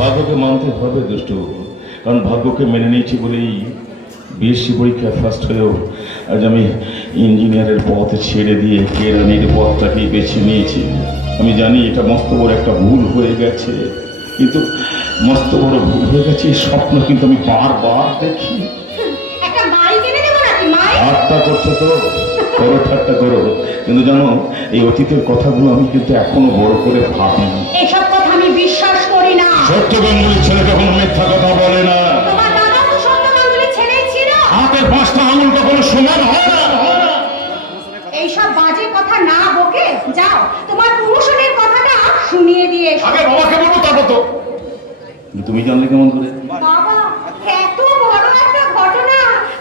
ভাগ্যকে মানতে হবে দুষ্টু, কারণ ভাগ্যকে মেনে নিয়েছি বলেই বিএসসি পরীক্ষায় ফার্স্ট হয়েও আজ আমি ইঞ্জিনিয়ারের পথ ছেড়ে দিয়ে কেরানির পথটাকে বেছে নিয়েছি। আমি জানি এটা মস্ত বড় একটা ভুল হয়ে গেছে, কিন্তু মস্ত বড় ভুল হয়ে গেছে এই স্বপ্ন কিন্তু আমি বারবার দেখি। ঠাট্টা করছো তো, করো ঠাট্টা করো, কিন্তু জানো এই অতীতের কথাগুলো আমি কিন্তু এখনো বড় করে ভাবি। এসব কথা আমি বিশ্বাস করি না। সত্য গাঙ্গুলির ছেলে কখনো মিথ্যা কথা বলে না। তোমার দাদা তো সত্য গাঙ্গুলির ছেলেই ছিল। হাতের 5টা আঙুল কখনো সমান হয় না। এইসব বাজে কথা না বকে যাও, তোমার প্রমোশনের কথাটা শুনিয়ে দিয়ে এসো। আগে বাবাকে বলবো তারপর তো। তুমি জানলে কেমন করে? বাবা, এত বড় একটা ঘটনা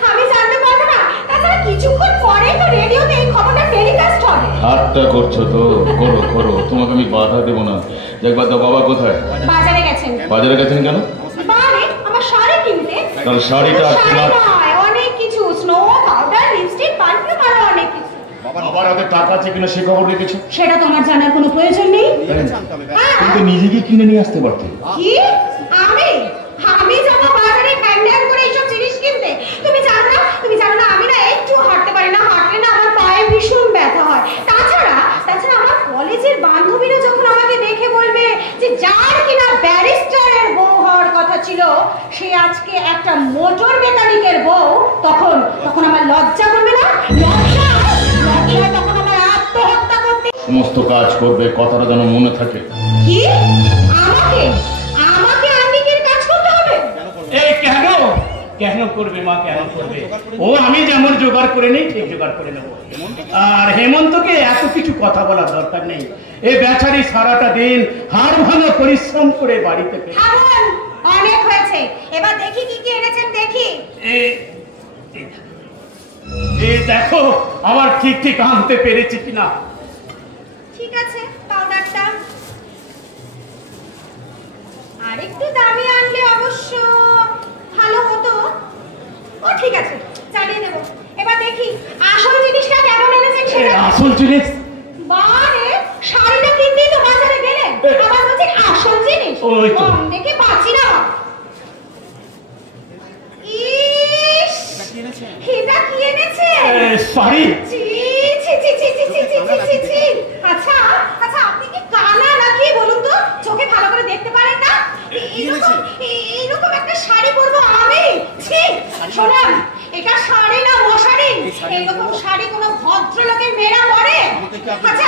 আমি জানতে পারবো না। তাছাড়া কিছুক্ষণ পরে তো রেডিওতে এই খবরটা টেলিকাস্ট হবে। ঠাট্টা করছো তো, করো করো, তোমাকে আমি বাধা দেবো না। যাক বাদ দাও, বাবা কোথায়? বাজারে গেছেন। বাজারে গেছেন কেন? মানে আমার শাড়ি কিনতে। কারণ শাড়িটা অনেক কিছু, স্নো পাউডার, লিপস্টিক, পারফিউম আর অনেক কিছু। বাবার হাতে টাকা আছে কিনা সে খবর রেখেছো? সেটা তোমার জানার কোনো প্রয়োজন নেই। কিন্তু নিজেকে কিনে নিয়ে আসতে পারতে। কি? আমি যাবো বাজারে হ্যান্ডেল করে এইসব জিনিস কিনতে? তুমি জানো না আমি না একটু হাঁটতে পারি না। হাঁটলে না আমার পায়ে ভীষণ ব্যথা হয়। তাছাড়া আমার কলেজের বান্ধবীরা যখন আমাকে দেখে বলবে যে যার কিনা ব্যারিস্টারের বউ হওয়ার কথা ছিল সে আজকে একটা মোটর মেকানিকের বউ, তখন আমার লজ্জা করবে না? লজ্জা তখন আমার আত্মহত্যা করতে। সমস্ত কাজ করবে, কথাটা যেন মনে থাকে। কি? আমাকে আন্নিকের কাজ করতে হবে? এই কেন করবে মা, কেন করবে? ও আমি যেমন জোগাড় করে নেই ঠিক জোগাড় করে নেবো। আর হেমন্তকে এত কিছু কথা বলার দরকার নেই। এই বেচারি সারাটা দিন হাড় ভাঙা পরিশ্রম করে বাড়িতে অনেক হয়েছে, এবার দেখি কি এনেছেন। দেখি এই দেখো আবার ঠিক আনতে পেরেছি কিনা। ঠিক আছে, পাউডারটা আরেকটু দামি আনলে অবশ্য ভালো হতো। ও ঠিক আছে, চালিয়ে দেবো। এবার দেখি আসল জিনিসটা কেমন এনেছেন সেটা। আসল জিনিস? বারে শাড়িটা কিনতেই তো বাজারে গেলেন, আবার বলছেন আসল জিনিস। কম দেখে পাচ্ছি না। ইস, এটা কি এনেছে? শাড়ি? আচ্ছা আপনি কি কানা নাকি বলুন তো? চোখে ভালো করে দেখতে পারেন না? এইরকম একটা শাড়ি পরবো আমি? শোনান, এটা শাড়ি না মশারি। এইরকম শাড়ি কোনো ভদ্রলোকের মেয়েরা পরে? আচ্ছা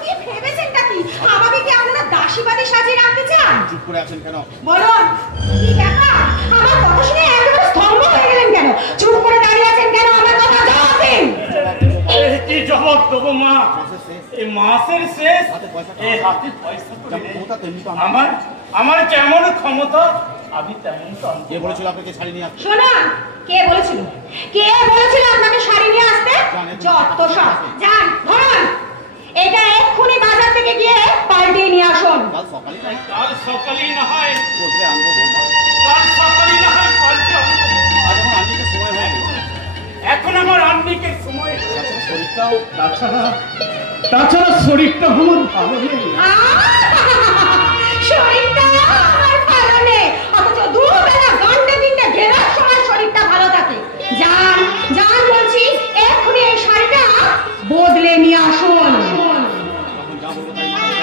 কি ভেবেছেনটা কি? আমাকে কি আপনারা দাসীবাদী সাজিয়ে রাখতে চান? চুপ করে আছেন কেন? বলুন কি ব্যাপার? আমার কথা শুনে একেবারে স্তম্ভ হয়ে গেলেন কেন? চুপ করে দাঁড়িয়ে আছেন কেন? আমার কথা জবাব দিন। কি জবাব দেবো মা? এই মাসের শেষ, এই হাতে পয়সা আমার যেমন ক্ষমতা আমি তেমন। কে বলেছিল আপনাকে শাড়ি নিয়ে আসতে? শোনা, কে বলেছিল আপনাকে শাড়ি নিয়ে আসতে? যত সব যান, ধরুন এটা এক্ষুনি বাজার থেকে গিয়ে পাল্টিয়ে নিয়ে আসুন। কাল সকালেই না হয় বলতে আনবো বৌমা। কাল সকালেই না হয় পাল্টে আনবো। আজ আমার আন্নিকের সময় হয়ে গেল। এখন আমার আন্নিকের সময়। শরীরটাও তাছাড়া শরীরটা আমার ভালো নেই। শরীরটা আমার ভালো নেই, অথচ দুবেলা ঘন্টা তিনটে ঘেরার সময় শরীরটা ভালো থাকে। যান বলছি, এক্ষুনি এই শাড়িটা বদলে নিয়ে আসুন।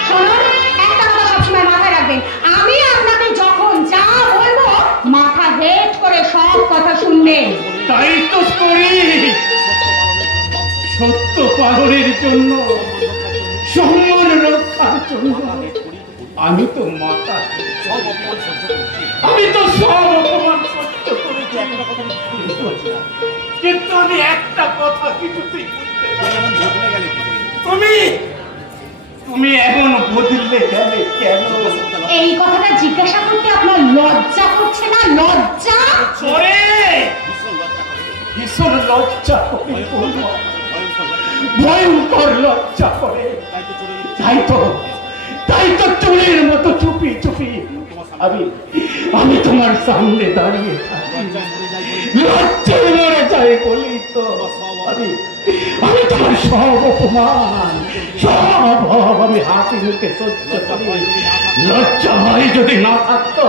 শুনুন, একটা কথা সবসময় মাথায় রাখবেন, আমি আপনাকে যখন যা বলবো মাথা হেট করে সব কথা শুনবেন। তাই তো করি, সত্য পালনের জন্য, সম্মান রক্ষার জন্য। আমি তো মাথা, আমি তো সব অপমান সহ্য করেছি, কিন্তু আমি একটা কথা কিছুতেই বুঝতে পারি। তুমি এমন বদলে গেলে কেন? এই কথাটা জিজ্ঞাসা করতে আপনার লজ্জা করছে না? লজ্জা করে, ভীষণ লজ্জা করে, ভয়ঙ্কর লজ্জা করে। তাই তো চুলের মতো চুপি আমি তোমার সামনে দাঁড়িয়ে থাকি, লজ্জায় মরে যাই বলি তো। আমি আমি তোমার সব অপমান সব আমি হাতে মুখে সহ্য করি। লজ্জা ভয় যদি না থাকতো,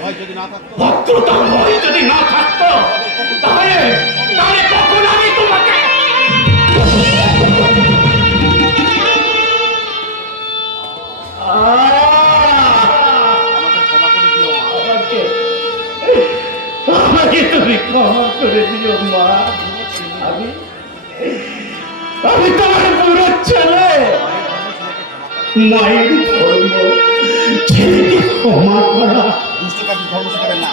ভয় যদি না থাকতো, ভদ্রতার ভয় যদি না থাকতো, তাহলে তাহলে কখন আমি তোমাকে আমাকে ক্ষমা করে দিও মা। আমাকে তুমি ক্ষমা করে দিও মা। আমি আমি তোমার পুরো ছেলে, মায়ের ধর্ম ছেলেকে ক্ষমা করা। দুষ্ট কাজ ধর্ম শেখাবেন না।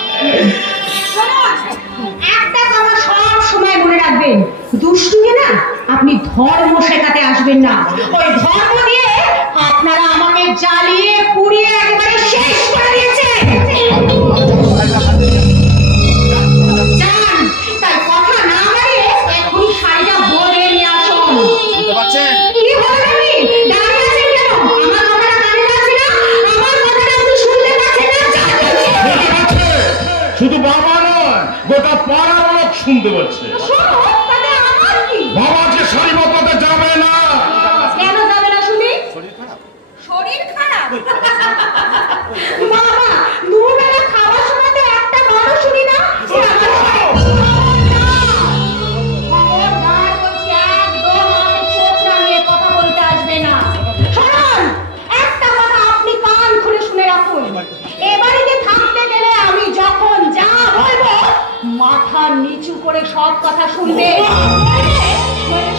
একটা কথা সব সময় মনে রাখবেন, দুষ্টুকে না আপনি ধর্ম শেখাতে আসবেন না। ওই ধর্ম দিয়ে আপনারা আমাকে জ্বালিয়ে পুড়িয়ে একেবারে শেষ করে দিয়েছেন। যান, তাই কথা না বাড়িয়ে এখনই শাড়িটা বদলে নিয়ে আসুন। বুঝতে পারছেন? কি বলেন আপনি? দাঁড়িয়ে আছেন কেন? আমার কথাটা কানে যাচ্ছে না? আমার কথাটা আপনি শুনতে পাচ্ছেন না? যান বলছি। শুধু বাবা নয়, গোটা পাড়ার লোক শুনতে পাচ্ছে। শোনো, তাতে আমার কি? বাবা যে শাড়ি বদলাতে যাবে না। কেন যাবে না শুনি? শরীর খারাপ? শরীর খারাপ? বাবা, দুবেলা খাওয়ার সময় তো একটা বারও শুনি না যে আমার খবরদার বলছি, একদম আমাকে চোখ নামিয়ে কথা বলতে আসবে না। শুনুন, একটা কথা আপনি কান খুলে শুনে রাখুন। এ বাড়িতে থাকতে গেলে আমি যখন যা বলবো মাথা নিচু করে সব কথা শুনবে।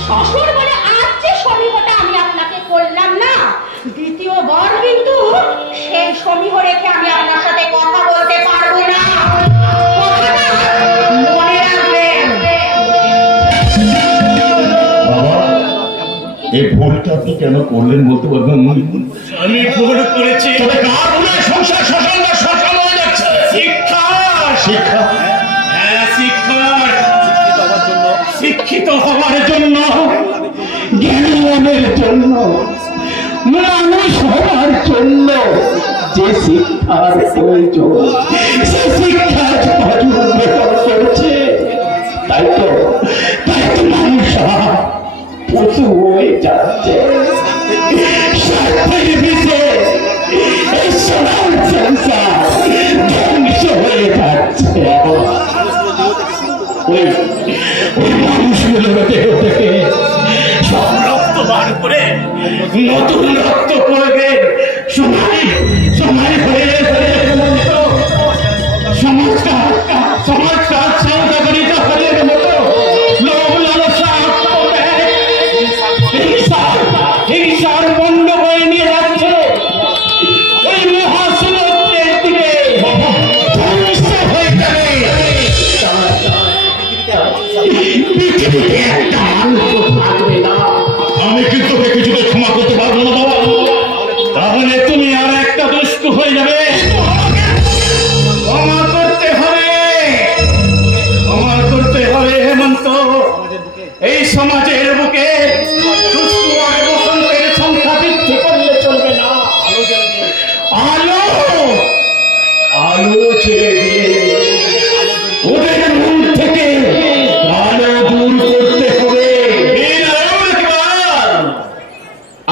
শ্বশুর বলে আজ যে সমীহটা আমি আপনাকে করলাম না, দ্বিতীয়বার কিন্তু সেই সমীহ রেখে আমি আপনার সাথে কথা বলতে পারবো না। কথাটা মনে রাখবেন। বাবা, এই ভুলটা আপনি কেন করলেন বলতে পারবেন? আমি ভুল করেছি। তবে কার ভুলে সংসার শ্মশান বা শ্মশান হয়ে যাচ্ছে? শিক্ষা শিক্ষা হ্যাঁ, শিক্ষা শিক্ষিত হওয়ার জন্য, শিক্ষিত হওয়ার জন্য, জ্ঞানের জন্য, মানুষ হওয়ার জন্য যে শিক্ষার প্রয়োজন, সে শিক্ষা অর্জন করেছে। তাই তো মানুষ পশু হয়ে যাচ্ছে। স্বার্থের বিষে এই সোনার সংসার ধ্বংস হয়ে যাচ্ছে। ওই মানুষগুলোর দেহ থেকে সব রক্ত বার করে নতুন রক্ত করবে। সময় সময় হয়ে সমাজটা সমাজটা সৌদাগরিত হলের মতো লোভ লালসা হিংসার বন্ধ হয়ে নিয়ে যাচ্ছে ওই মহাসমুদ্রের দিকে ধ্বংস হয়ে যাবে। পৃথিবীতে একটা মানুষ থাকবে না। আমি কিন্তু তোকে কিছুতে ক্ষমা করতে পারবো না বাবা। তাহলে তুমি আর একটা দুষ্টু হয়ে যাবে। ক্ষমা করতে হবে, ক্ষমা করতে হবে হেমন্ত। এই সমাজের বুকে দুষ্টু আর বসন্তের সংখ্যা বৃদ্ধি করলে চলবে না। আলো আলো ছেড়ে দিয়ে ওদের মন থেকে আলো দূর করতে হবে।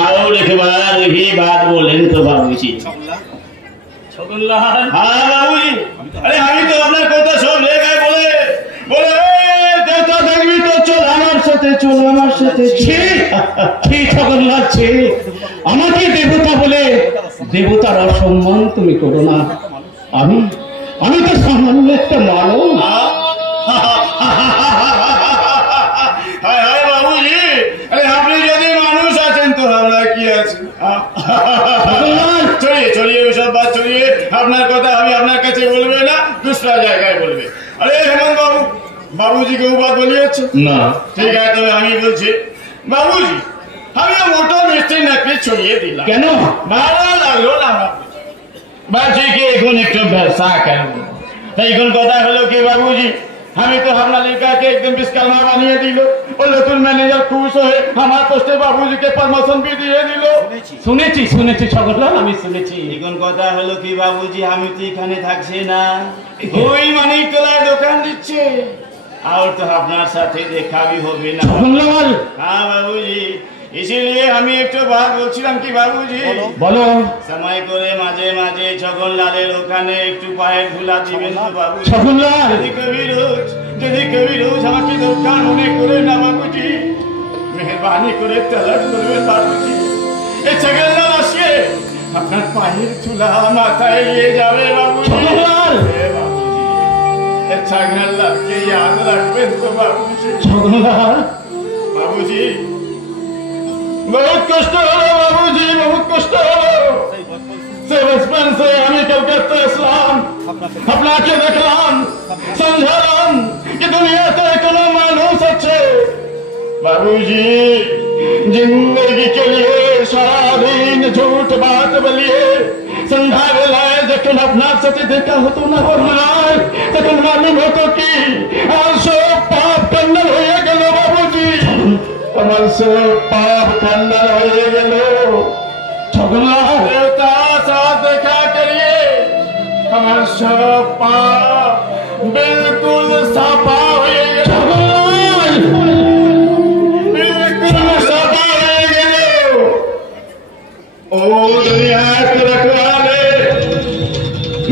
आओ लिखे बात ही बात बोलें तो बाबूजी। ছগনলাল, हाँ बाबूजी, अरे हम तो अपना कोता सब ले गए बोले बोले देवता देखबी तो चल हमार साथे चल हमार साथे ছি ছি ছগনলাল ছি। আমাকে দেবতা বলে দেবতার অসম্মান তুমি করো না। আমি আমি তো সামান্য একটা মানব। हाय हाय बाबूजी, अरे आपने यदि मानुष आছেন তো আমরা কি আছে? চলিয়ে চলিয়ে ওসব বাদ চলিয়ে, আপনার কথা আমি আপনার কাছে বলবে না, दूसरा জায়গায় বলবে। আরে হেমন্ত বাবু, বাবুজি কেউ বাদ বলিয়েছে না, ঠিক আছে, তবে আমি বলছি বাবুজি, আমি মোটা মিষ্টি নাকি ছড়িয়ে দিলাম, কেন? ভালো লাগলো না আমার। বলছি কি এখন একটু ব্যবসা করবো। তাই এখন কথা হলো কি বাবুজি, আমি তো আপনার লিখাকে একদম বিস্কালমা বানিয়ে দিল। ও নতুন ম্যানেজার খুশ হয়ে আমার পোস্টে বাবুজিকে প্রমোশন भी দিয়ে দিল। শুনেছি শুনেছি ছগনলাল, আমি শুনেছি। এখন কথা হলো কি বাবুজি, আমি তো এখানে থাকছি না, ওই মানিকতলায় দোকান দিচ্ছে। और तो अपना साथे देखा भी होगी ना। ছগনলাল हाँ बाबूजी, इसीलिए हम एक तो बात বলছিলাম কি বাবুজি, বলো। সময় করে মাঝে মাঝে ছগনলালের ওখানে একটু পায়ের ধুলা দিবেন তো বাবুজি। ছগনলাল যদি কবি রোজ আমাকে দরকার মনে করে না বাবুজি, মেহরবানি করে তলব করবেন বাবুজি। এই ছগনলাল আসে আপনার পায়ের ধুলা মাথায় নিয়ে যাবে বাবুজি। ছগনলাল এই ছগনলালকে याद रखবেন তো বাবুজি। ছগনলাল बाबूजी बहुत कष्ट হলো बाबूजी, बहुत कष्ट হলো। से बचपन से আমি কলকাতা আসলাম, আপনাকে দেখলাম, समझालाम कि दुनियाতে কোনো মানুষ আছে बाबूजी। जिंदगी के लिए सारा दिन झूठ बात बोलिए, संध्या বেলায় যখন আপনার সাথে দেখা হতো না বললাম, তখন মালুম হতো কি আর সব পাপ কন্ডল হয়ে গেল বাবুজি। আমার সব পাপ কন্ডল হয়ে গেল। ছগনলাল देवता साथ देखा करिए, আমার সব পাপ बिल्कुल साफा হয়ে গেল। बिल्कुल साफा হয়ে গেল। ओ दुनिया के रखवाले,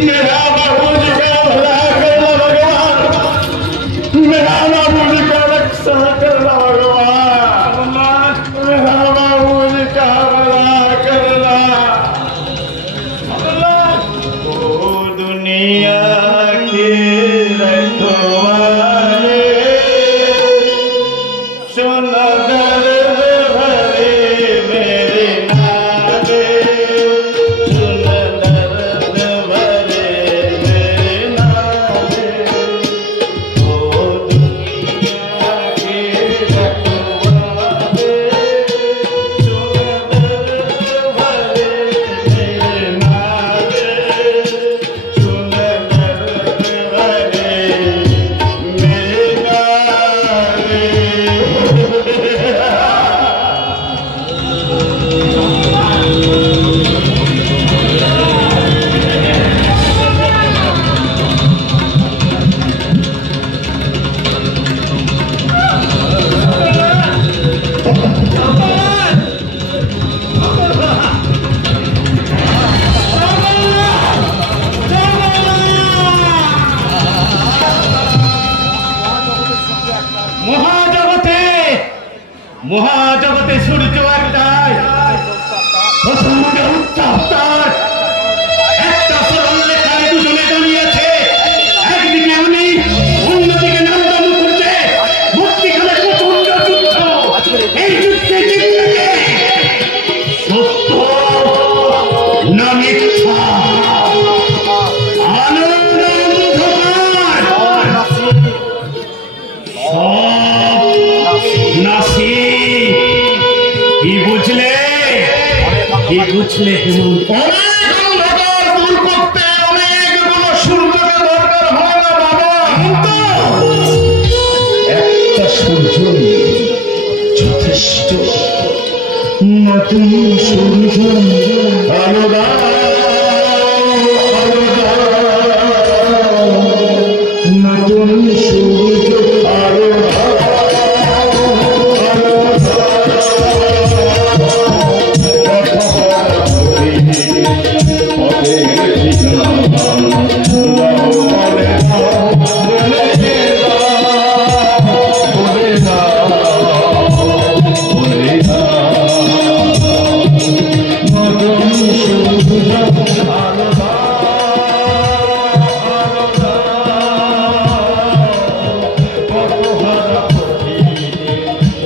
मेरा बाबूजी का भला करना भगवान, मेरा बाबूजी का रक्षा करना भगवान, मेरा बाबूजी का भला करना। ओ दुनिया के रखवाले, सुंदर भरे मेरे नाले, सुंदर भरे मेरे नाले। ओ दुनिया के रखवाले, सुंदर भरे मेरे नाले, सुंदर भरे मेरे नाले। মহাজগতে মহাজগতে সূর্য একটাই, প্রচন্ড উত্তাপ তার। একটা সরলরেখায় দুজনে দাঁড়িয়েছে, একদিকে আমি, অন্যদিকে নন্দা মুখুজ্জে। মধ্যিখানে প্রচন্ড যুদ্ধ। এই যুদ্ধে জিতবে কে? সত্য না মিথ্যা, আলো না অন্ধকার, নাসি। কি বুঝলে? কি বুঝলে? অনেক অন্ধকার দূর করতে অনেকগুলো সূর্যকে দরকার হয় না বাবা। একটা সূর্য যথেষ্ট। নতুন সূর্য আলো দাও, আলো দাও, নতুন সূর্য আলো দাও, আলো দাও। পথের ঠিকানা দাও, বলে দাও, বলে দাও, বলে দাও, বলে দাও। নতুন সূর্য আলো দাও, আলো দাও। পথহারা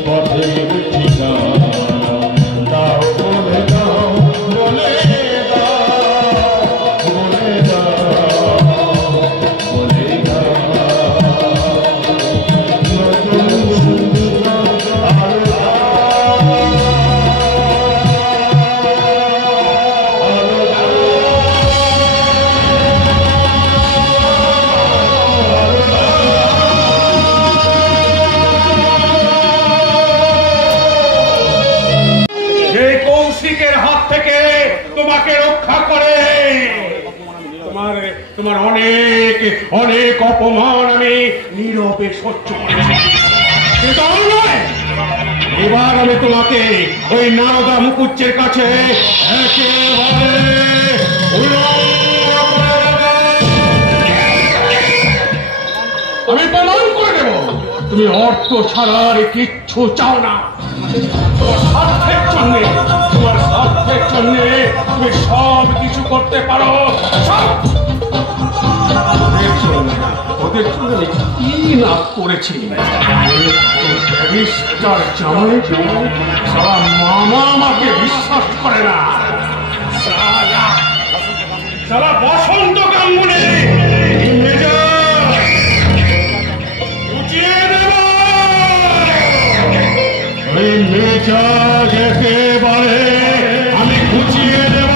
পথের ঠিকানা দাও, বলে দাও, বলে দাও, বলে দাও, বলে দাও। নতুন সূর্য আলো দাও, আলো দাও। যে কৌশিকের হাত থেকে তোমাকে রক্ষা করে তোমার অনেক অনেক অপমান আমি নীরবে সহ্য করেছি, কিন্তু নয়, এবার আমি তোমাকে ওই নারদা মুকুজ্জের কাছে একেবারে উলঙ্গ করে দেব। আমি প্রমাণ করে দেব তুমি অর্থ ছাড়া আর কিচ্ছু চাও না। তোমার স্বার্থের জন্য তুমি সব কিছু করতে পারো। ওদের জন্য কি না করেছি। সারা মামা আমাকে বিশ্বাস করে না। সারা বসন্ত গাঙ্গুলি একেবারে আমি খুঁচিয়ে দেব।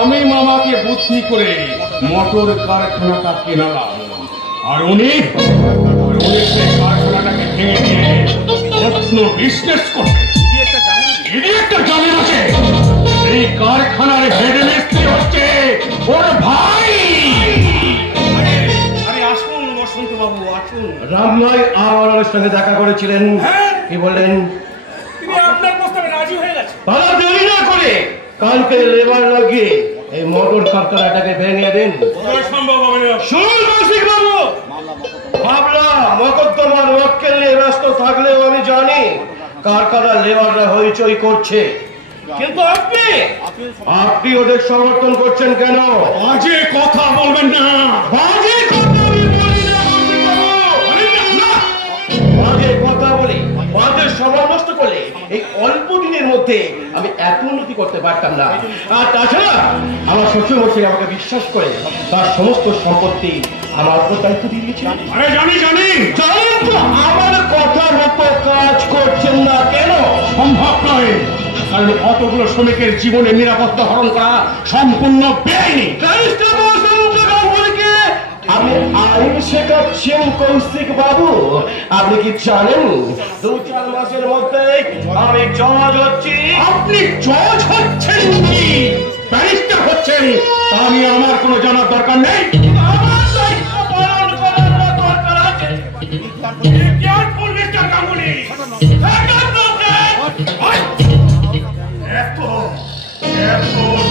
আমি মামাকে বুদ্ধি করে মোটর কারখানাটা কেনালাম, আর উনি সেই কারখানাটাকে ভেঙে দিয়ে রত্ন বিজনেস করবে। একটা জামিন আছে, এই কারখানার হেড মিস্ত্রি হচ্ছে ওর ভাই। রামনাই আমার সঙ্গে দেখা করেছিলেন, কি বললেন? তিনি আপনার প্রস্তাবে রাজি হয়ে গেছে। ভালো দেরি না করে কালকে লেবার লাগিয়ে এই মোটর কারখানাটাকে ভেঙে দিন। সম্ভব হবে না। শুনুন কৌশিক বাবু, ভাবলাম মকদ্দমার মক্কেল নিয়ে ব্যস্ত থাকলেও আমি জানি কারখানার লেবাররা হইচই করছে, কিন্তু আপনি ওদের সমর্থন করছেন কেন? বাজে কথা বলবেন না। বাজে কথা আমি বলি না, বাজে কথা বলি, বাজে সময় নষ্ট করলে এই অল্প দিনের মধ্যে আমি এত উন্নতি করতে পারতাম না। আর তাছাড়া আমার শ্বশুরমশাই আমাকে বিশ্বাস করে তার সমস্ত সম্পত্তি আমার উপর দায়িত্ব দিয়ে দিয়েছেন। আরে জানি জানেন তো আমার কথা মতো কাজ করছেন না কেন? সম্ভব নয়, কারণ অতগুলো শ্রমিকের জীবনে নিরাপত্তা হরণ করা সম্পূর্ণ বেআইনি। আমি আইন শেখাচ্ছেন কৌশিক বাবু। আপনি কি জানেন 2-4 মাসের মধ্যে আমি জজ হচ্ছি? আপনি জজ হচ্ছেন কি ব্যারিস্টার হচ্ছেন আমি আমার কোনো জানার দরকার নেই। আমার দায়িত্ব পালন করার দরকার আছে। এত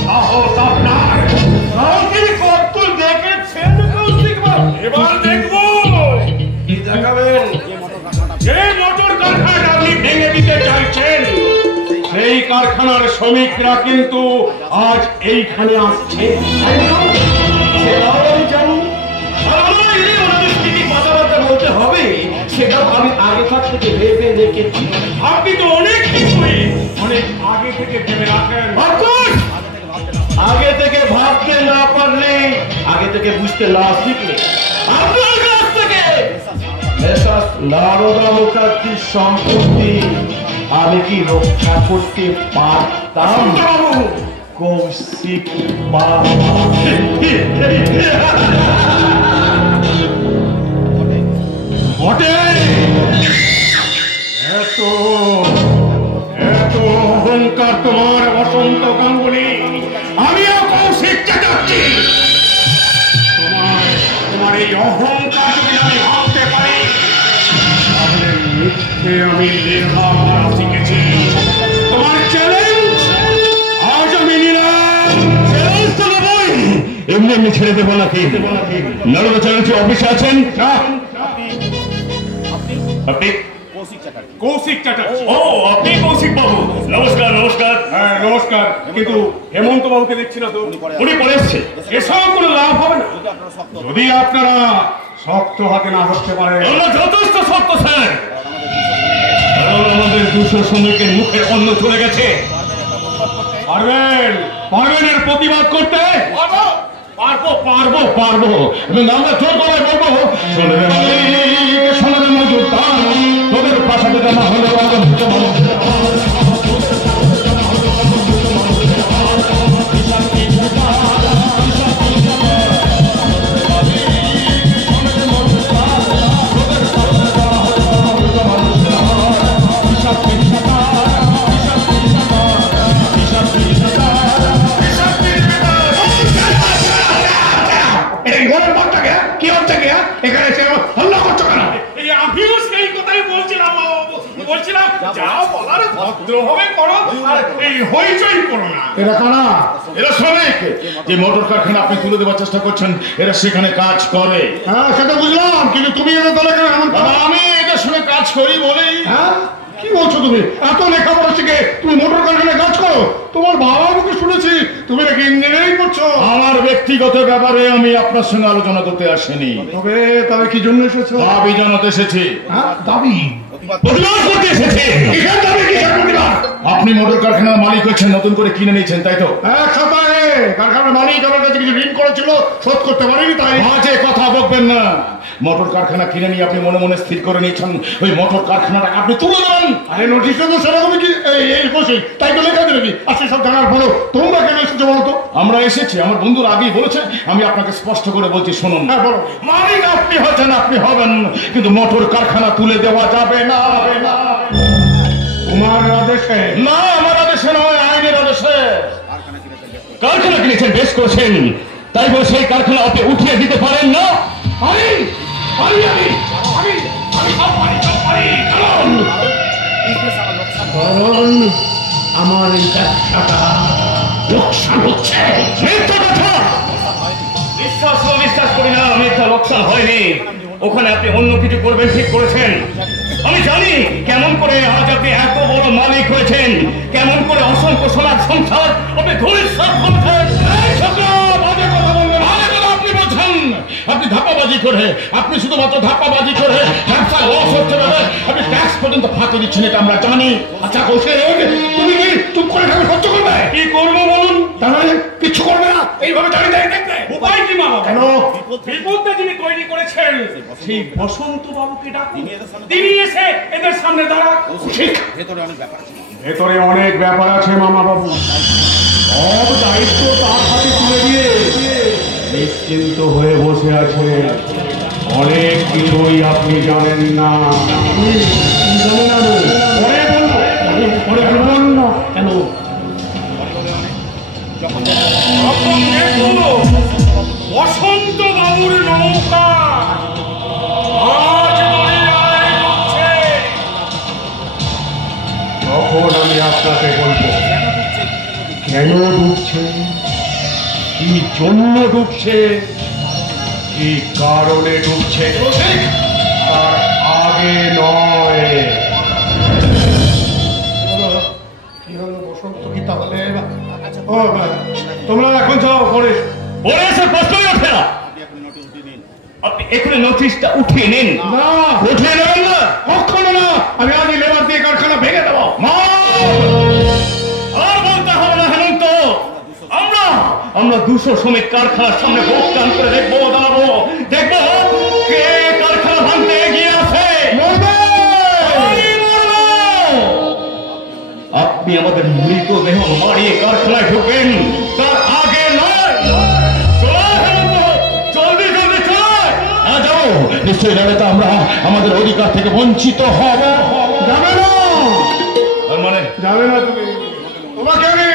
সাহস আপনার! কত দেখেছেন কৌশিক বাবু? এবার দেখবো কি দেখাবেন? যে মোটর কারখানাটা আপনি ভেঙে দিতে চাইছেন সেই কারখানার শ্রমিকরা কিন্তু আজ এইখানে আসছে। সেটাও আমি জানি, কথাবার্তা বলতে হবে সেটাও আমি আগে থেকে ভেবে রেখেছি। আপনি তো অনেক কিছুই অনেক আগে থেকে ভেবে রাখেন। আগে থেকে ভাবতে না পারলে, আগে থেকে বুঝতে না শিখলে আপনার কাছ থেকে নারদা মুখার্জির সম্পত্তি আমি কি রক্ষা করতে পারতাম? কৌশিক বাবু, বটে এত এত অহংকার তোমার বসন্ত গাঙ্গুলি, আমিও কৌশিক চাটাচ্ছি। তোমার এই অহংকার যদি আমি ভাবতে পারি তাহলে মিথ্যে আমি লেখা পড়া শিখেছি। তোমার চ্যালেঞ্জ আজ আমি নিলাম। চ্যালেঞ্জ তো নেবই, এমনি এমনি ছেড়ে দেবো নাকি? নারদা চ্যালেঞ্জ অফিসে আছেন? আপনি কৌশিক চ্যাটার্জি। ও, আপনি কৌশিক বাবু, নমস্কার। নমস্কার। হ্যাঁ নমস্কার, কিন্তু হেমন্ত বাবুকে দেখছি না তো। উনি পরে এসছে। এসব কোনো লাভ হবে না যদি আপনারা শক্ত হাতে না ধরতে পারেন। আমরা যথেষ্ট শক্ত স্যার, কারণ আমাদের 200 শ্রমিকের মুখের অন্ন চলে গেছে। পারবেন এর প্রতিবাদ করতে? পারবো এবং আমরা জোর করে বলবো, শোনে রে মালিক, শোনে রে মজুরদার, তোদের প্রাসাদে জমা হলে যা বলার ভদ্রভাবে করো আর এই হইচই করো না। এরা কারা? এরা শ্রমিক। যে মোটর কারখানা আপনি তুলে দেওয়ার চেষ্টা করছেন, এরা সেখানে কাজ করে। হ্যাঁ সেটা বুঝলাম, কিন্তু তুমি এদের দলে কেন এমন করো? আমি এদের সঙ্গে কাজ করি বলেই। হ্যাঁ কি বলছো তুমি? এত লেখাপড়া শিখে তুমি মোটর কারখানায় কাজ করো? তোমার বাবার মুখে শুনেছি তুমি নাকি ইঞ্জিনিয়ারিং করছো। আমার ব্যক্তিগত ব্যাপারে আমি আপনার সঙ্গে আলোচনা করতে আসিনি। তবে কি জন্য এসেছো? দাবি জানাতে এসেছি। হ্যাঁ দাবি? প্রতিবাদ করতে এসেছি। কিসের দাবি, কিসের প্রতিবাদ? আপনি মোটর কারখানার মালিক হয়েছেন, নতুন করে কিনে নিয়েছেন, তাই তো? এক সপ্তাহে কারখানার মালিক আমার কাছে কিছু ঋণ করেছিল, শোধ করতে পারিনি, তাই মাঝে কথা বলবেন না। মোটর কারখানা কিনে নিয়ে আপনি মনে মনে স্থির করে নিয়েছেন ওই মোটর কারখানাটা আপনি তুলে দেবেন। আরে নোটিশ তো সেরকমই কি এই বসে তাই তো লেখা দেবে কি? আসলে সব জানার পরেও তোমরা কেন এসেছো বলো তো? আমরা এসেছি, আমার বন্ধুর আগেই বলেছে, আমি আপনাকে স্পষ্ট করে বলছি শুনুন। হ্যাঁ বলো। মালিক আপনি হচ্ছেন, আপনি হবেন, কিন্তু মোটর কারখানা তুলে দেওয়া যাবে না। তোমার আদেশে? না, আমার আদেশে নয়, আইনের আদেশে। কারখানা কিনেছেন, বেশ করেছেন, তাই বলে সেই কারখানা আপনি উঠিয়ে দিতে পারেন না। কারণ আমার এই ব্যবসাটা লোকসান হচ্ছে। মিথ্যা কথা। বিশ্বাস করি না, মিথ্যা লোকসান হয়নি। ওখানে আপনি অন্য কিছু করবেন, ঠিক করেছেন। আমি জানি কেমন করে আজ আপনি এত বড় মালিক হয়েছেন, কেমন করে অসংখ্য সোনার সংসার আপনি ধূলিসাৎ করছেন। আপনি ধাপ্পাবাজি করে, আপনি শুধুমাত্র ধাপ্পাবাজি করে ব্যবসা লস হচ্ছে না, আপনি ট্যাক্স পর্যন্ত ফাঁকি দিচ্ছেন, এটা আমরা জানি। আচ্ছা কৌশল, তুমি কি চুপ করে থাকবে, সহ্য করবে? কি করবো বলুন? তার মানে কিচ্ছু করবে না, এইভাবে দাঁড়িয়ে দাঁড়িয়ে দেখবে? উপায় কি মামা? কেন? বিপদটা যিনি তৈরি করেছেন সেই বসন্ত বাবুকে ডাকুন, তিনি এসে এদের সামনে দাঁড়ান। ভেতরে অনেক ব্যাপার আছে। ভেতরে অনেক ব্যাপার আছে মামা বাবু, সব দায়িত্ব তার হাতে তুলে দিয়ে নিশ্চিন্ত হয়ে বসে আছে। অনেক কিছুই আপনি জানেন না। পরে বলুন না কেন? তখন দেখো বসন্ত বাবুর নৌকা আজ দরিয়ায় ডুবছে। তখন আমি আপনাকে বলবো কেন ডুবছে, কি জন্য ডুবছে, কি কারণে ডুবছে, তার আগে নয়। কি হলো বসন্ত, কি তাহলে? ও তোমরা এখন যাও পরে। পরে এসে প্রশ্নই ওঠে না। আপনি এখানে নোটিশটা উঠিয়ে নিন। না, উঠিয়ে নেবেন না? কখনো না। আমি আজই লেবার দিয়ে কারখানা ভেঙে দেবো। আর বলতে হবে না হেমন্ত। আমরা 200 শ্রমিক কারখানার সামনে ভোটদান করে দেখবো, দাঁড়াবো, দেখবো কে কারখানা ভাঙতে এগিয়ে আছে। আপনি আমাদের মৃতদেহ মারিয়ে কারখানায় ঢুকেন, তার আগে নয়। জলদি জলদি চল। হ্যাঁ যাবো, নিশ্চয়ই যাবে, তো আমরা আমাদের অধিকার থেকে বঞ্চিত হব। যাবে না, তার মানে যাবে না তুমি। তোমাকে আমি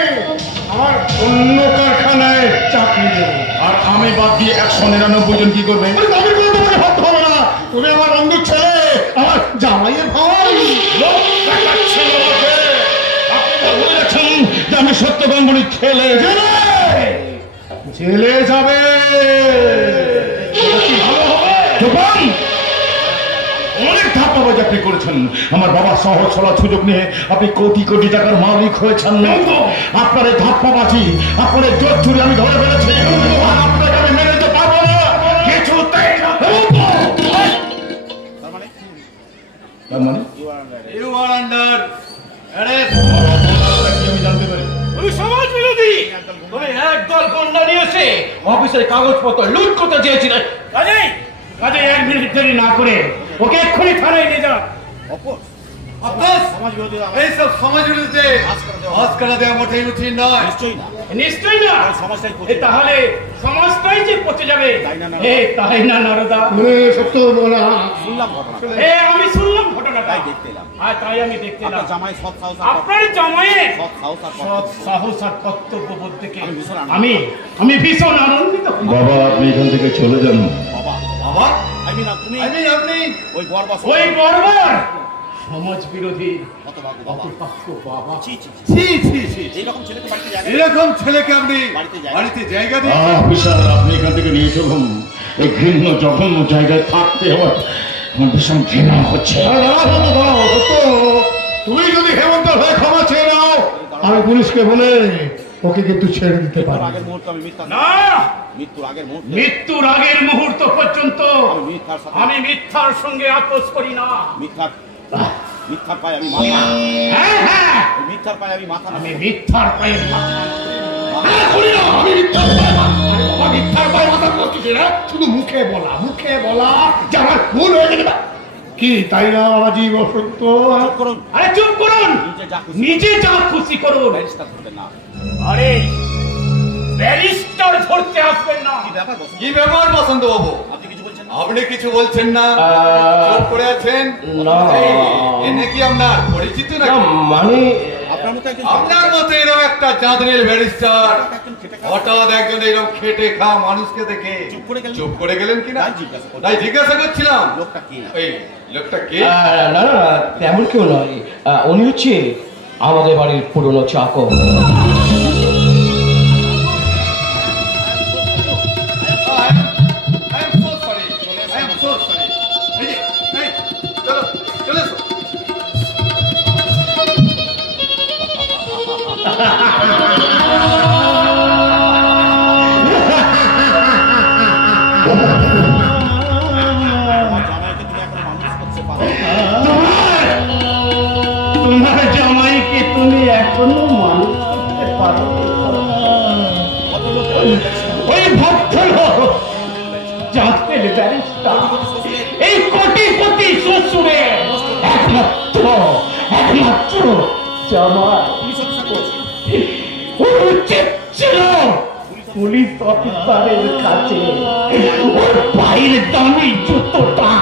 আমার অন্য কারখানায় চাকরি দেবো। আর আমি বাদ দিয়ে 199 জন কি করবে? দাবি করে তোমাকে ভাবতে হবে না। তুমি আমার বন্ধুর ছেলে, আমার জামাইয়ের ভাই। লোক দেখাচ্ছেন আমাকে। আপনি তো ভুলে যাচ্ছেন যে আমি সত্য গাঙ্গুলির ছেলে। জেলে যাবে। চুপান! অনেক ধাপ্পাবাজি আপনি করেছেন। আমার বাবার সহজ সরল সুযোগ নিয়ে আপনি কোটি কোটি টাকার মালিক হয়েছেন। আপনার এই ধাপ্পাবাজি, আপনার এই জোর চুরি আমি ধরে ফেলেছি। আর আপনাকে আমি মেনে নিতে পারবো না, কিছুতেই না। তার মানে You are under arrest. আমি জানতে পারি। তুমি সমাজ বিরোধী, তুমি একদল কন্যা নিয়ে এসে অফিসের কাগজপত্র লুট করতে চেয়েছিলে। কাজেই 1 মিনিট দেরি না করে ওকে এক্ষুনি থানায় নিয়ে যান। এইসব সমাজ বিরোধীতে আজকাল দেওয়া মোটেই উচিত নয়। নিশ্চয়ই না। তাহলে সমাজটাই যে পচে যাবে। তাই না নারদা? সত্য বলা আমি শুনলাম ঘটনাটা, আর তাই আমি দেখতে এলাম। আপনার জামাইয়ের সৎ সাহস আর কর্তব্য বোধ থেকে আমি ভীষণ আনন্দিত। বাবা, আপনি এখান থেকে চলে যান। বাবা, আপনি ওই বর্বর ওই বর্বর সমাজ বিরোধী অপপাক্ষ বাবা। এরকম ছেলেকে আপনি বাড়িতে জায়গা দিন? অফিসার, আপনি এখান থেকে নিয়ে চলুন। এই ঘৃণ্য জঘন্য জায়গায় থাকতে আমার ভীষণ ঘৃণা হচ্ছে। তুমি যদি হেমন্ত হয়ে ক্ষমা চেয়ে নাও, আমি পুলিশকে বলে ওকে কিন্তু ছেড়ে দিতে পারি। না, মৃত্যুর আগের মুহূর্ত পর্যন্ত আমি মিথ্যার সঙ্গে আপোষ করি না। মিথ্যার পায়ে আমি মিথ্যার পায়ে আমি মাথা আমি মিথ্যার পায়ে মাথা মিথ্যার পায়ে মাথা করছিস না, শুধু মুখে বলা যারা ভুল হয়ে গেছে কি, তাই না বাবাজি বসন্ত? আরে চুপ করুন, নিজে যা খুশি করুন। আরে ব্যারিস্টার ধরতে আসবেন না। কি ব্যাপার বসন্ত বাবু, আপনি কিছু বলছেন না, চুপ করে আছেন? এনে কি আপনার পরিচিত নাকি? মানে আপনার মতো এরকম একটা চাঁদনের ব্যারিস্টার হঠাৎ একজন এরকম খেটে খাওয়া মানুষকে দেখে চুপ করে গেলেন কিনা তাই জিজ্ঞাসা করছিলাম। এই লোকটা কে? না না, তেমন কেউ নয়। উনি হচ্ছে আমাদের বাড়ির পুরনো চাকর। তোমার জামাইকে তুমি এখনো মানুষ করতে পারো? ওই ভক্ত জাতের ব্যারিস্টার, এই কোটিপতি শ্বশুরে একমাত্র জামাই। উচিত ছিল পুলিশ অফিসারের কাছে ওর পায়ের দামি জুতোটা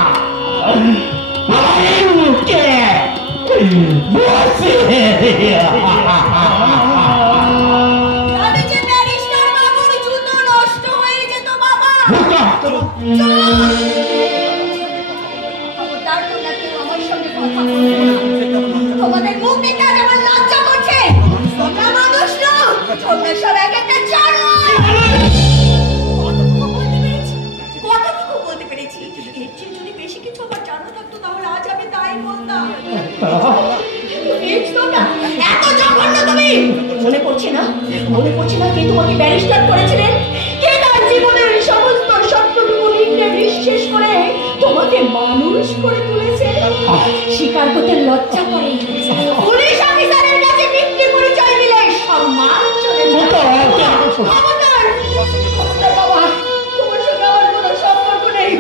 মুখে বসে। তাহলে যে ব্যারিস্টার বাবুর জুতো নষ্ট হয়ে যেত বাবা। খবরদার তোমরা কেউ আমার সঙ্গে কথা বলবে না। তোমাদের মুখ দিতে আজ আমার লজ্জা করছে। তোমরা মানুষ না, তোমরা সব এক একটা জানোয়ার। কতটুকু বলতে পেরেছি? এর চেয়ে যদি বেশি কিছু আমার জানা থাকতো তাহলে আজ আমি তাই বলতাম। এত জঘন্য তুমি! মনে পড়ছে না কে তোমাকে ব্যারিস্টার করেছিলেন? কে তার জীবনের সমস্ত স্বপ্নটুকু নিয়ে নিঃশেষ করে তোমাকে মানুষ করে তুলেছে? স্বীকার করতে লজ্জা করে পুলিশ অফিসারের কাছে মিথ্যে পরিচয় দিলে সম্মান চলে যায়। বাবা, তোমার সঙ্গে আমার কোনো সম্পর্ক নেই,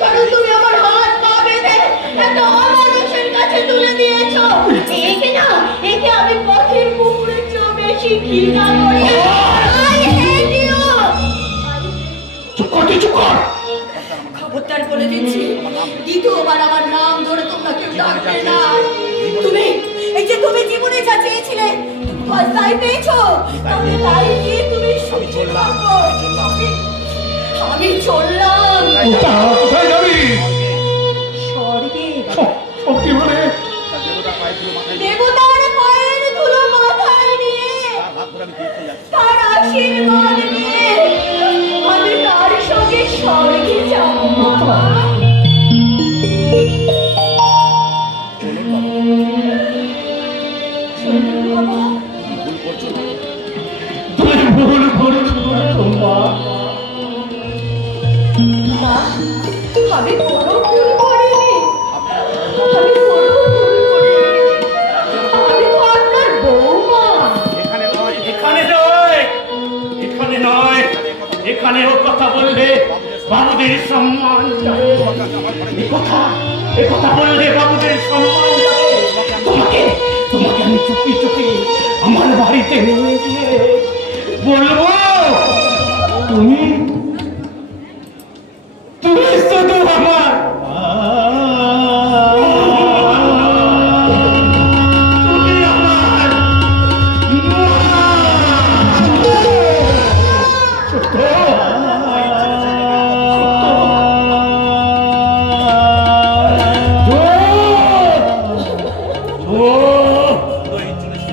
কারণ তুমি আমার হাত পা বেঁধে একটা অমানুষের কাছে তুলে দিয়েছ। একে আমি পথের কুকুরের চেয়েও বেশি ঘৃণা করি। খবরদার বলে দিচ্ছি, দ্বিতীয়বার আমার নাম ধরে তোমরা কেউ ডাকবে না। তুমি জীবনে যা চেয়েছিলে তুমি তাই পেয়েছো, তাহলে তাই দিয়ে তুমি সুখী থাকো। আমি চললাম। কোথায় যাবি? স্বর্গে। কি বলে? দেবতার পায়ের ধুলো মাথায় নিয়ে, তার আশীর্বাদ নিয়ে আমি তার সঙ্গে স্বর্গে যাব। ভুল করছো তোমরা। না, আমি কোনো ভুল করিনি। আমি তো আপনার বৌমা। এখানে নয়, এখানে ও কথা বললে বাবুদের সম্মান যাবে। কথা বললে বাবুদের সম্মান যাবে। তোমাকে আমি চুপি আমার বাড়িতে নিয়ে গিয়ে বলবো তুমি শুধু আমার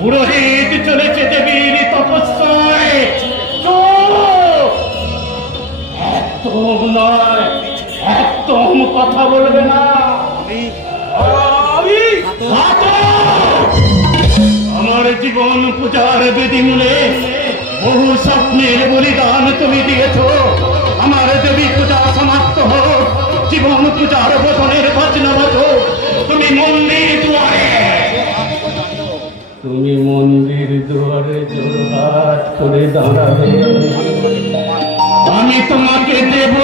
পুরোহিত চলেছে দেবীর তপস্যায়। একদম নয়, একদম কথা বলবে না। আমার জীবন পূজার বিধিমূলে বহু স্বপ্নের বলিদান তুমি দিয়েছ। আমার দেবী পূজা সমাপ্ত হোক, জীবন পূজার বদনের বাজনা বাজো। তুমি মন্দির দুয়ারে, তুমি মন্দির দুয়ারে জোড়হাত করে দাঁড়াবে। আমি তোমাকে দেব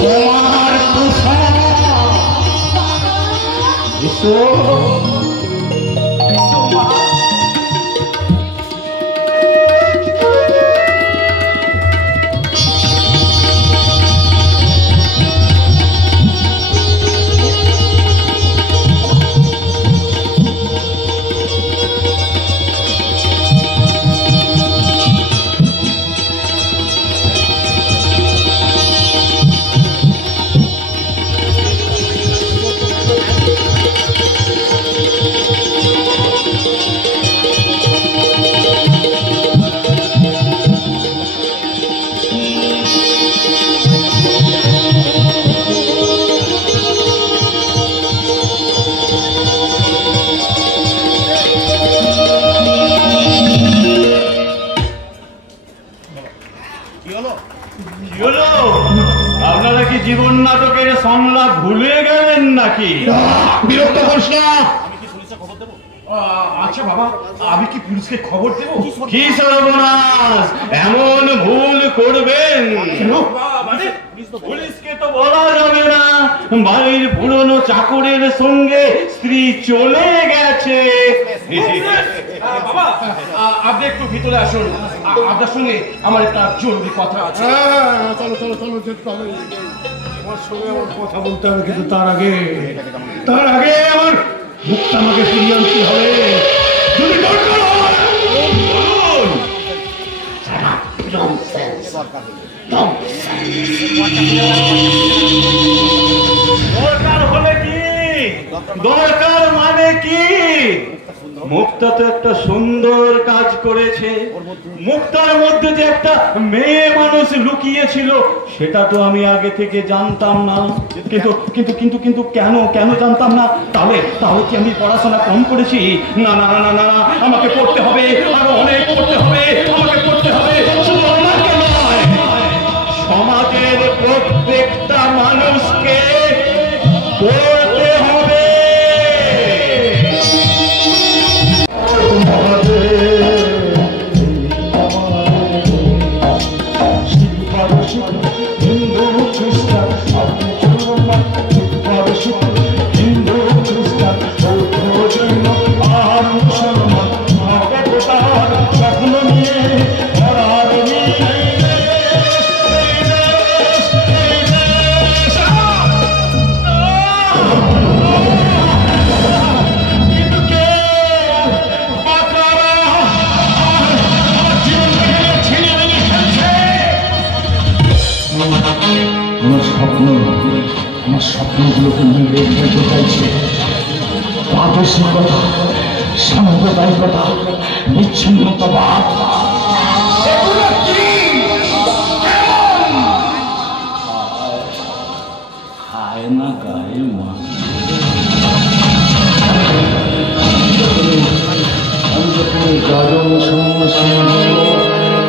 তোমার প্রসাদ। আপনারা কি জীবন নাটকের সংলাপ ভুলে গেলেন নাকি? বিরক্ত করিস না। আচ্ছা বাবা, আমি কি পুলিশকে খবর দেবো? কি সর্বনাশ, এমন ভুল করবেন? পুলিশকে তো বলা যাবে না, বাড়ির পুরনো চাকরের সঙ্গে স্ত্রী চলে গেছে। বাবা, আপনি একটু ভিতরে আসুন, আপনার সঙ্গে আমার একটা জরুরি কথা আছে। চলো চলো চলো, তোমার সঙ্গে আমার কথা বলতে হবে, কিন্তু তার আগে আমার মুখটা আমাকে ফিরিয়ে আনতে হবে। যদি দরকার হয় দরকার হলে কি, দরকার মানে কি? মুক্তা তো একটা সুন্দর কাজ করেছে। মুক্তার মধ্যে যে একটা মেয়ে মানুষ লুকিয়েছিল সেটা তো আমি আগে থেকে জানতাম না। কিন্তু কিন্তু কিন্তু কিন্তু কেন কেন জানতাম না? তাহলে কি আমি পড়াশোনা কম করেছি? না না না না না, আমাকে পড়তে হবে, আরো অনেক পড়তে হবে, আমাকে পড়তে হবে। শুধু আমাকে নয়, সমাজের প্রত্যেকটা মানুষকে পড়তে হবে। আমার স্বপ্নগুলোকে মেরে ফেলতে চাইছে। প্রাদেশিকতা, সাম্প্রদায়িকতা, বিচ্ছিন্নতাবাদ, খায় না গায়ে মা। আমি যখন গাজন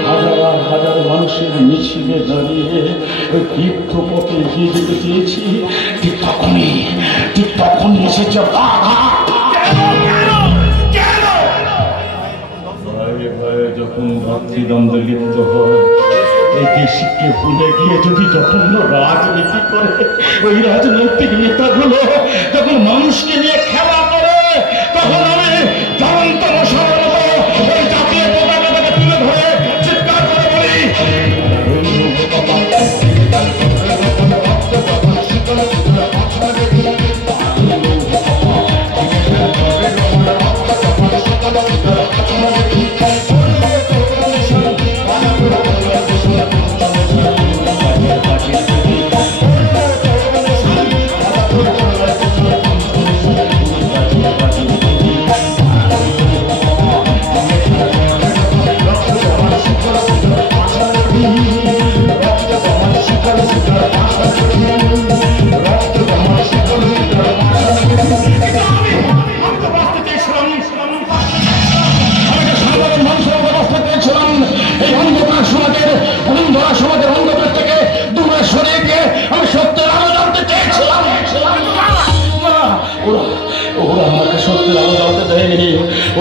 হাজার হাজার মানুষের মিছিলে দাঁড়িয়ে ওই তীর্থ পথে এগিয়ে যেতে চেয়েছি, ঠিক তখনই এসেছে বাধা। ভয়ে ভয়ে যখন ভাতৃদ্বন্দ্বে লিপ্ত হয়, এই দেশকে ভুলে গিয়ে যদি যখন রাজনীতি করে, ওই রাজনৈতিক নেতাগুলো যখন মানুষকে নিয়ে খেলা করে, তখন আমি জ্বলন্ত মশার মতো ওই জাতীয় পতাকাটাকে তুলে ধরে চিৎকার করে বলি,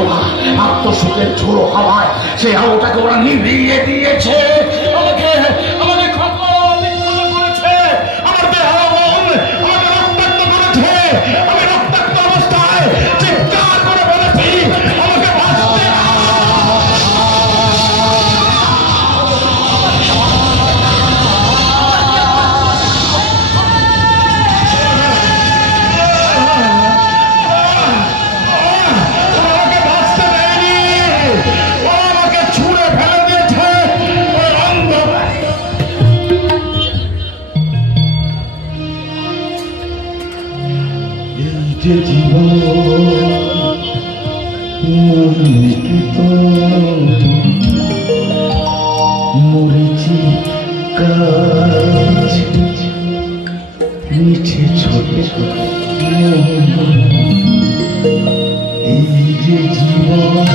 ওরা আত্মসুখের ঝোড়ো হাওয়ায় সেই আলোটাকে ওরা নিভিয়ে দিয়েছে। আমাকে আমাকে করেছে, আমার দেহ আমাকে রক্তাক্ত করেছে। আমি রক্তাক্ত অবস্থায় চিৎকার করে বলেছি আমাকে বাঁচতে জীবন মরেছি কাজ নিচে ছোট এই যে জীবন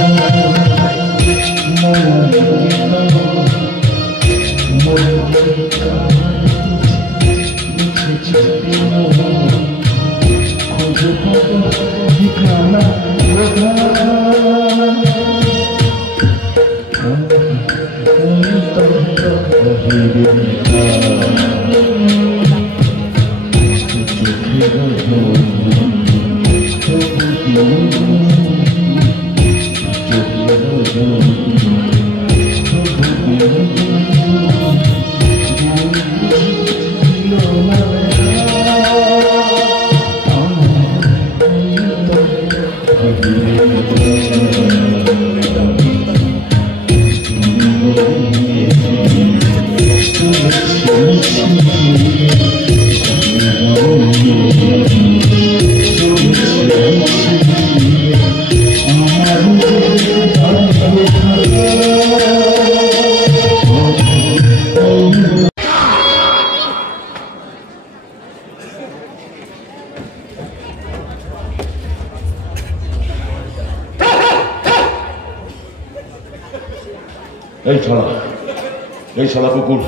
এই শালা কুকুর,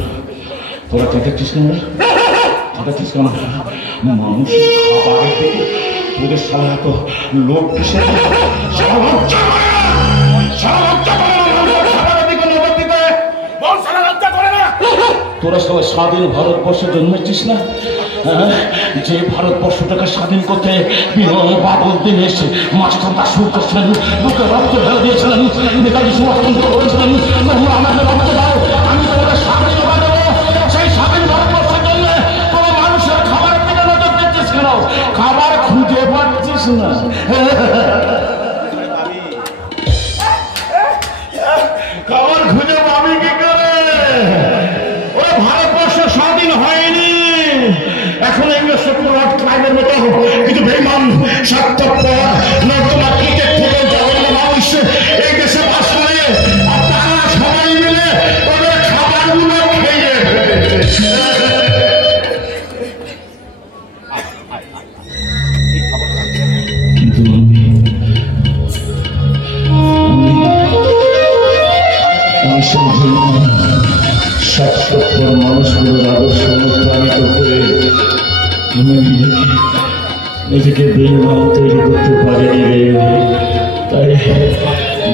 তোরা দেখেছিস না? দেখেছিস কেন মানুষ খাবারের দিকে তোদের শালা এত লোক কিসে? তোরা সবাই স্বাধীন ভারতবর্ষে জন্মেছিস না? যে ভারতবর্ষটাকে স্বাধীন করতে বাবুল দিনেশ মাঝখানটা শুরু করছিলেন, লোকে রক্ত ঢেলে দিয়েছিলেন, নেতাজি সুভাষচন্দ্র বলেছিলেন আমাকে রক্ত দাও, আমি তোমাদের স্বাধীনতা দেবো। সেই স্বাধীন ভারতবর্ষের জন্য কোনো মানুষের খাবারের দিকে নজর দিচ্ছিস কেন? খাবার খুঁজে পাচ্ছিস না? খাবার খুঁজে পাবি কি করে? ওরা ভারতবর্ষ স্বাধীন হয়নি এখন এগুলো সেকুলার ট্রাইবের মতো কিছু বেঈমান স্বার্থপর নর্দমা ক্রিকেট থেকে জঘন্য মানুষ এই দেশে বাস করে, আর তারা সবাই মিলে ওদের খাবারগুলো খেয়ে কিন্তু স্বার্থপর মানুষগুলোর আদর্শ অনুপ্রাণিত করে আমি নিজেকে বেঈমান তৈরি করতে পারিনি রে। তাই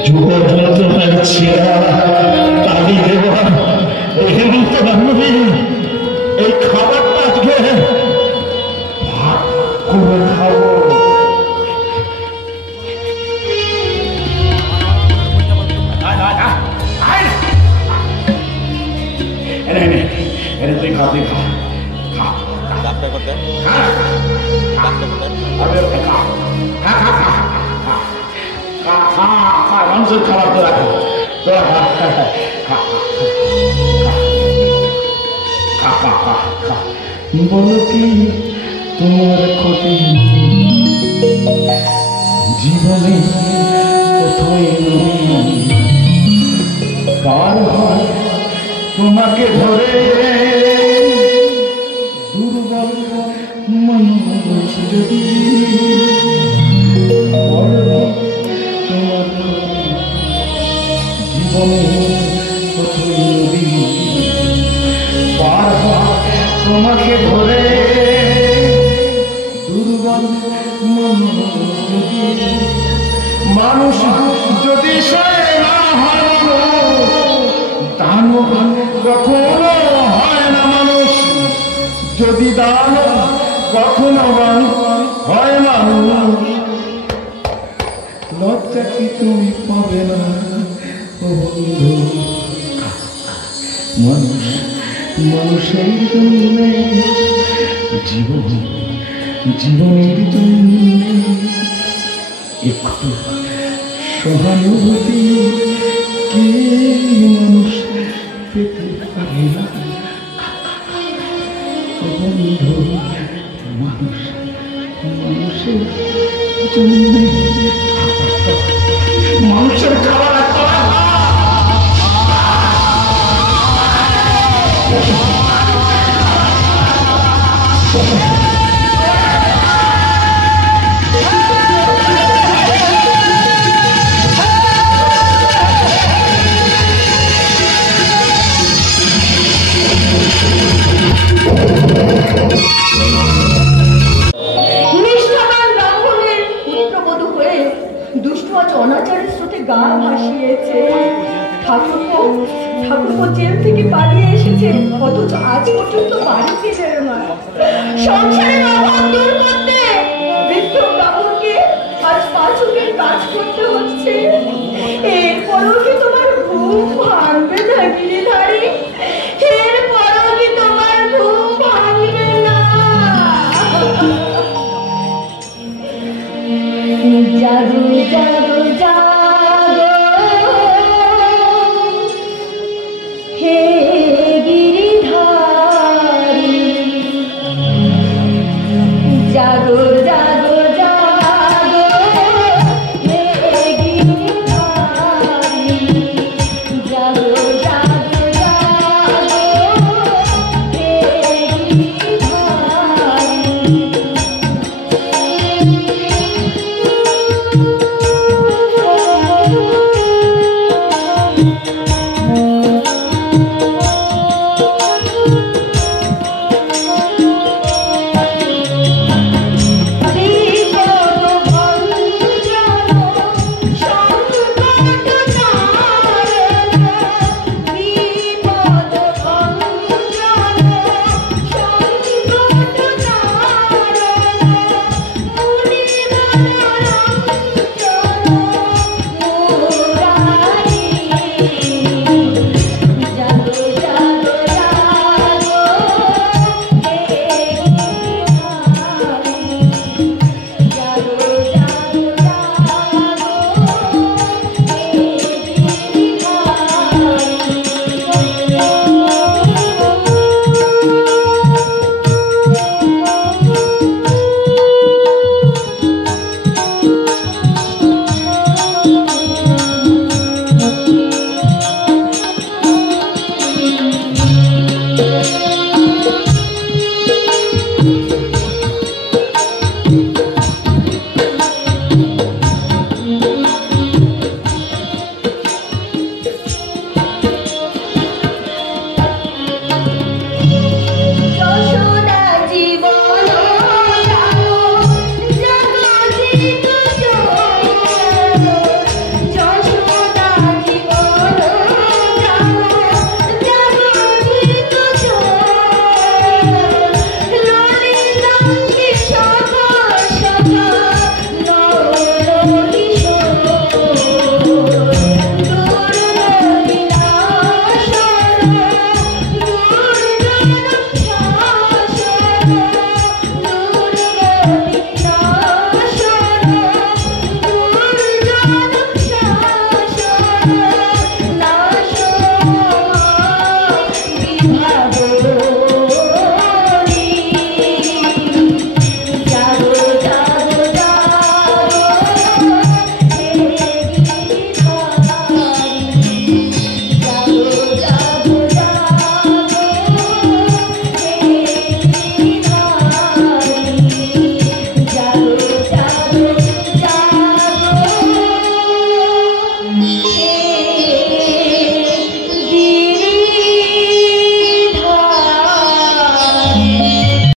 যুব যন্ত্রণায় ছেঁড়া তালি দেওয়া হেমন্ত বান্ধবী এই খাবারটা আজকে ভাগ করে খাবো। তুই খা, তুই খা, খা মানুষের খাবার তো রাখো, বলো কি তোমার ক্ষতি জীবনে কোথায় পার হয় তোমাকে ধরে দুর্বল মানুষ যদি তোমার জীবনে নদী পার হয় তোমাকে ধরে দুর্বল মানুষ যদি মানুষ যদি সে না হয় দান কখনো হয় না মানুষ, যদি দান কখনো হয় মানুষ, লজ্জা কি তুমি পাবে না ও বন্ধু? মানুষ মানুষের জন্য জীবনের জন্য একটু সহানুভূতি কে মানুষ পেতে পারে না ও বন্ধু? মানুষ মানুষের জন্য মানুষের খাবার অনাচারের স্রোতে গা ভাসিয়েছে। ঠাকুরপো জেল থেকে পালিয়ে এসেছে, অথচ আজ পর্যন্ত বাড়ি ফিরে না। সংসারের অভাব দূর করতে